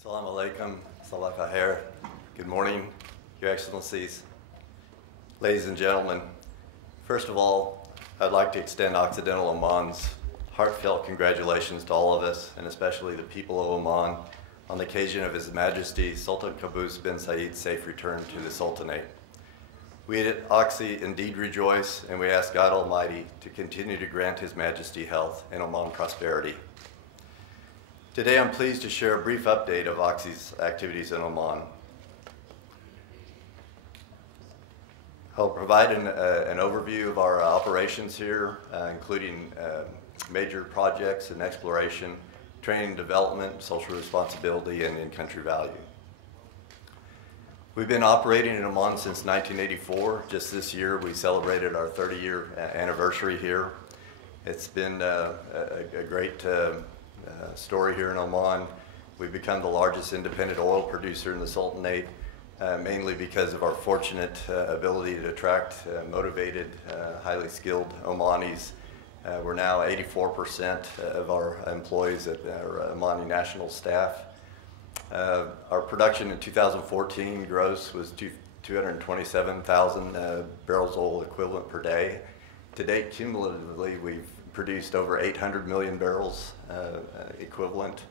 Assalamu alaikum, Salah Khair. Good morning, Your Excellencies. Ladies and gentlemen, first of all, I'd like to extend Occidental Oman's heartfelt congratulations to all of us, and especially the people of Oman, on the occasion of His Majesty Sultan Qaboos bin Said's safe return to the Sultanate. We at Oxy indeed rejoice, and we ask God Almighty to continue to grant His Majesty health and Oman prosperity. Today I'm pleased to share a brief update of Oxy's activities in Oman. I'll provide an overview of our operations here, including major projects in exploration, training and development, social responsibility, and in-country value. We've been operating in Oman since 1984. Just this year we celebrated our 30-year anniversary here. It's been a great story here in Oman. We've become the largest independent oil producer in the Sultanate, mainly because of our fortunate ability to attract motivated, highly skilled Omanis. We're now 84% of our employees at our Omani national staff. Our production in 2014 gross was 227,000 barrels of oil equivalent per day. To date, cumulatively, we've produced over 800 million barrels equivalent.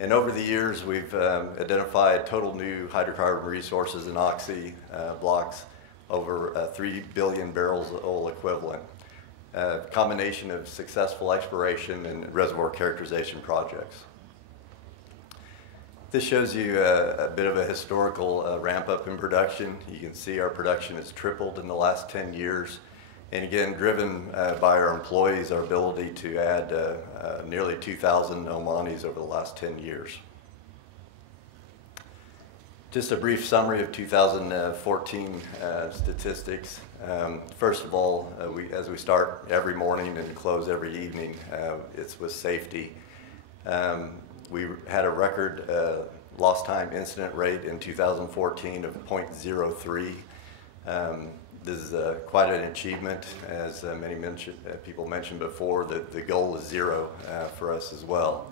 And over the years, we've identified total new hydrocarbon resources in Oxy blocks over 3 billion barrels of oil equivalent. A combination of successful exploration and reservoir characterization projects. This shows you a bit of a historical ramp up in production. You can see our production has tripled in the last 10 years. And again, driven by our employees, our ability to add nearly 2,000 Omanis over the last 10 years. Just a brief summary of 2014 statistics. First of all, as we start every morning and close every evening, it's with safety. We had a record lost time incident rate in 2014 of 0.03. This is quite an achievement, as many people mentioned before. The goal is zero for us as well,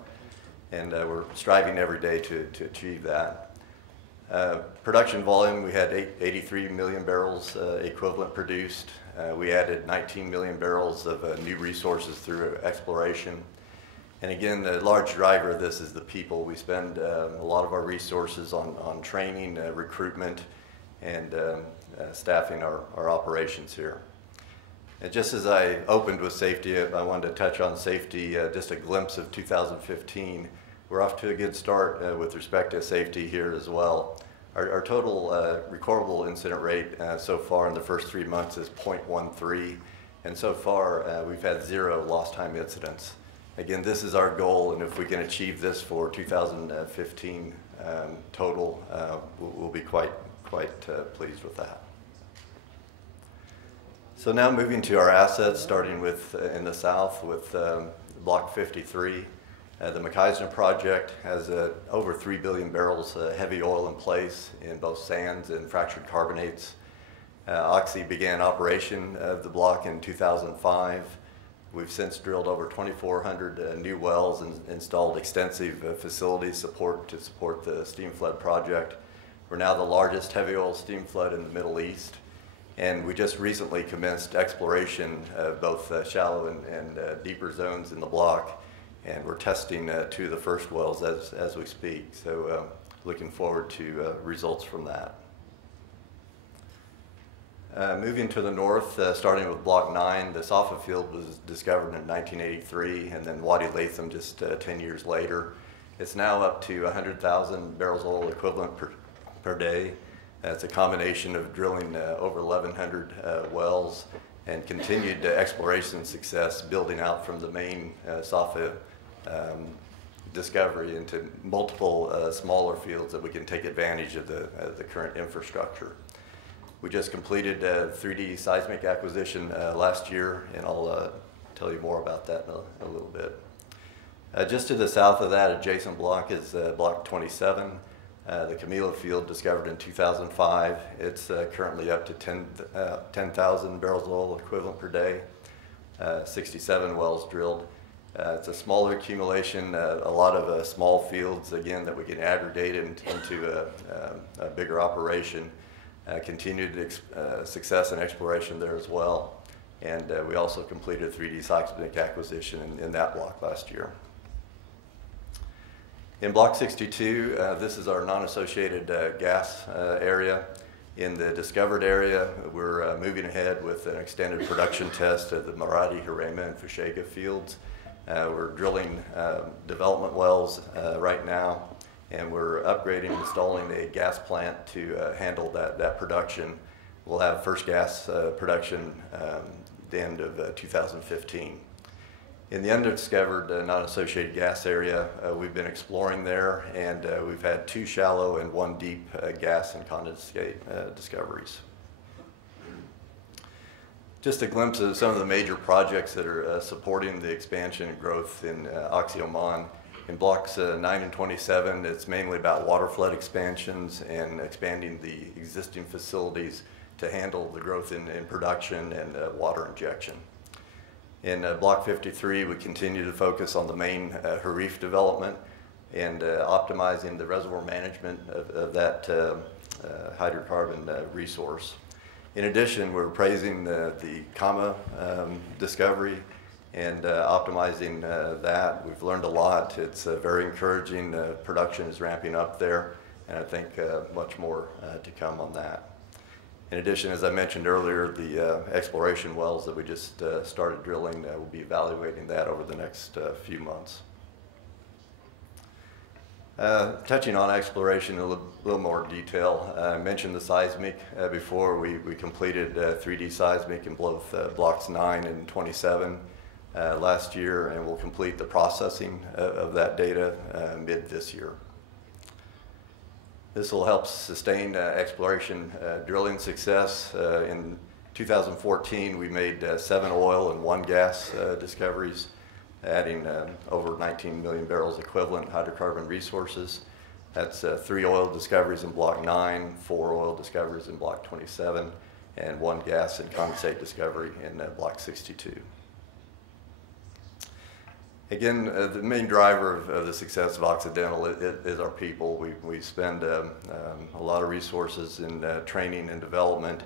and we're striving every day to achieve that. Production volume, we had 83 million barrels equivalent produced. We added 19 million barrels of new resources through exploration. And again, the large driver of this is the people. We spend a lot of our resources on training, recruitment, and staffing our operations here. And just as I opened with safety, I wanted to touch on safety, just a glimpse of 2015. We're off to a good start with respect to safety here as well. Our total recordable incident rate so far in the first 3 months is 0.13, and so far we've had 0 lost time incidents. Again, this is our goal, and if we can achieve this for 2015 total, we'll be quite pleased with that. So now moving to our assets, starting with in the south with Block 53. The Omanization project has over 3 billion barrels heavy oil in place in both sands and fractured carbonates. Oxy began operation of the block in 2005. We've since drilled over 2,400 new wells and installed extensive facility support to support the steam flood project. We're now the largest heavy oil steam flood in the Middle East, and we just recently commenced exploration of both shallow and deeper zones in the block, and we're testing 2 of the first wells as we speak, so looking forward to results from that. Moving to the north, starting with Block 9, the Safa field was discovered in 1983, and then Wadi Latham just 10 years later. It's now up to 100,000 barrels of oil equivalent per day. It's a combination of drilling over 1,100 wells and continued exploration success, building out from the main Safa discovery into multiple smaller fields that we can take advantage of the current infrastructure. We just completed a 3D seismic acquisition last year, and I'll tell you more about that in a little bit. Just to the south of that adjacent block is Block 27, the Camila field discovered in 2005. It's currently up to 10,000 barrels of oil equivalent per day, 67 wells drilled. It's a smaller accumulation, a lot of small fields, again, that we can aggregate into a bigger operation. Continued success and exploration there as well. And we also completed a 3D seismic acquisition in that block last year. In Block 62, this is our non-associated gas area. In the discovered area, we're moving ahead with an extended production test of the Maradi, Harema, and Fushega fields. We're drilling development wells right now, and we're upgrading and installing a gas plant to handle that production. We'll have first gas production the end of 2015. In the undiscovered non-associated gas area, we've been exploring there, and we've had 2 shallow and 1 deep gas and condensate discoveries. Just a glimpse of some of the major projects that are supporting the expansion and growth in Oman. In Blocks 9 and 27, it's mainly about water flood expansions and expanding the existing facilities to handle the growth in production and water injection. In Block 53, we continue to focus on the main Harif development and optimizing the reservoir management of that hydrocarbon resource. In addition, we're appraising the Kama discovery and optimizing that. We've learned a lot. It's very encouraging. Production is ramping up there, and I think much more to come on that. In addition, as I mentioned earlier, the exploration wells that we just started drilling, we'll be evaluating that over the next few months. Touching on exploration in a little more detail, I mentioned the seismic before. We completed 3D seismic in both Blocks 9 and 27 last year, and we'll complete the processing of that data mid this year. This will help sustain exploration drilling success. In 2014, we made 7 oil and 1 gas discoveries, adding over 19 million barrels equivalent hydrocarbon resources. That's 3 oil discoveries in Block 9, 4 oil discoveries in Block 27, and 1 gas and condensate discovery in Block 62. Again, the main driver of the success of Occidental is our people. We spend a lot of resources in training and development.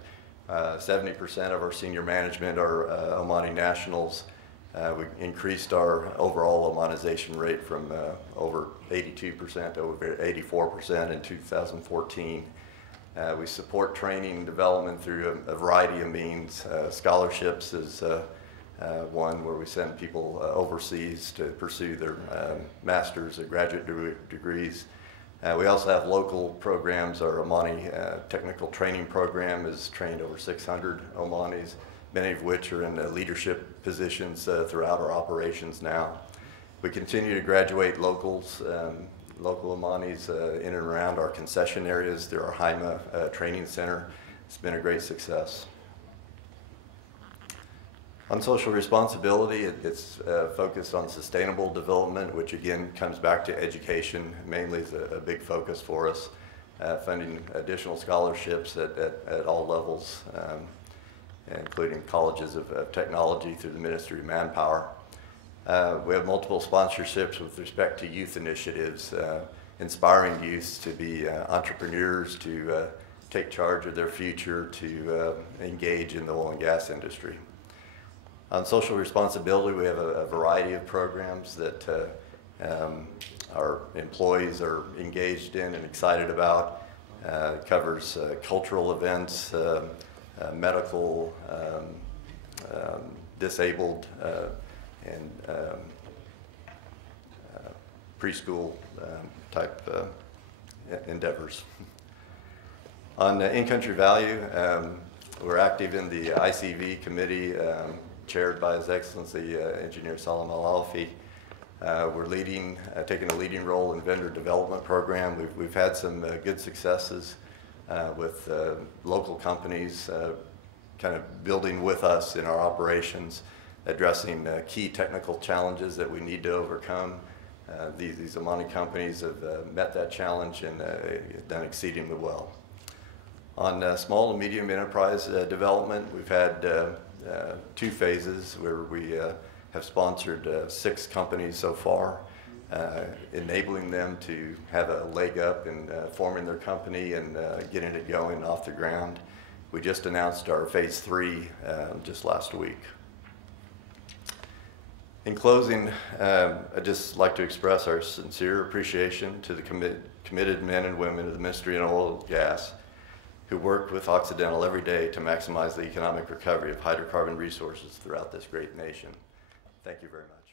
70% of our senior management are Omani nationals. We increased our overall Omanization rate from over 82% to over 84% in 2014. We support training and development through a variety of means. Scholarships is one where we send people overseas to pursue their master's or graduate degrees. We also have local programs. Our Omani technical training program has trained over 600 Omanis, many of which are in leadership positions throughout our operations now. We continue to graduate locals, local Omanis in and around our concession areas through our Haima training center. It's been a great success. On social responsibility, it's focused on sustainable development, which again comes back to education, mainly is a big focus for us, funding additional scholarships at all levels, including colleges of technology through the Ministry of Manpower. We have multiple sponsorships with respect to youth initiatives, inspiring youth to be entrepreneurs, to take charge of their future, to engage in the oil and gas industry. On social responsibility, we have a variety of programs that our employees are engaged in and excited about. It covers cultural events, medical, disabled, and preschool type endeavors. On in-country value, we're active in the ICV committee, chaired by His Excellency Engineer Salam Al-Alfi. We're taking a leading role in vendor development program. We've had some good successes with local companies kind of building with us in our operations, addressing key technical challenges that we need to overcome. These Omani companies have met that challenge and done exceedingly well. On small and medium enterprise development, we've had 2 phases where we have sponsored 6 companies so far, enabling them to have a leg up in forming their company and getting it going off the ground. We just announced our phase 3 just last week. In closing, I'd just like to express our sincere appreciation to the committed men and women of the Ministry of Oil and Gas who work with Occidental every day to maximize the economic recovery of hydrocarbon resources throughout this great nation. Thank you very much.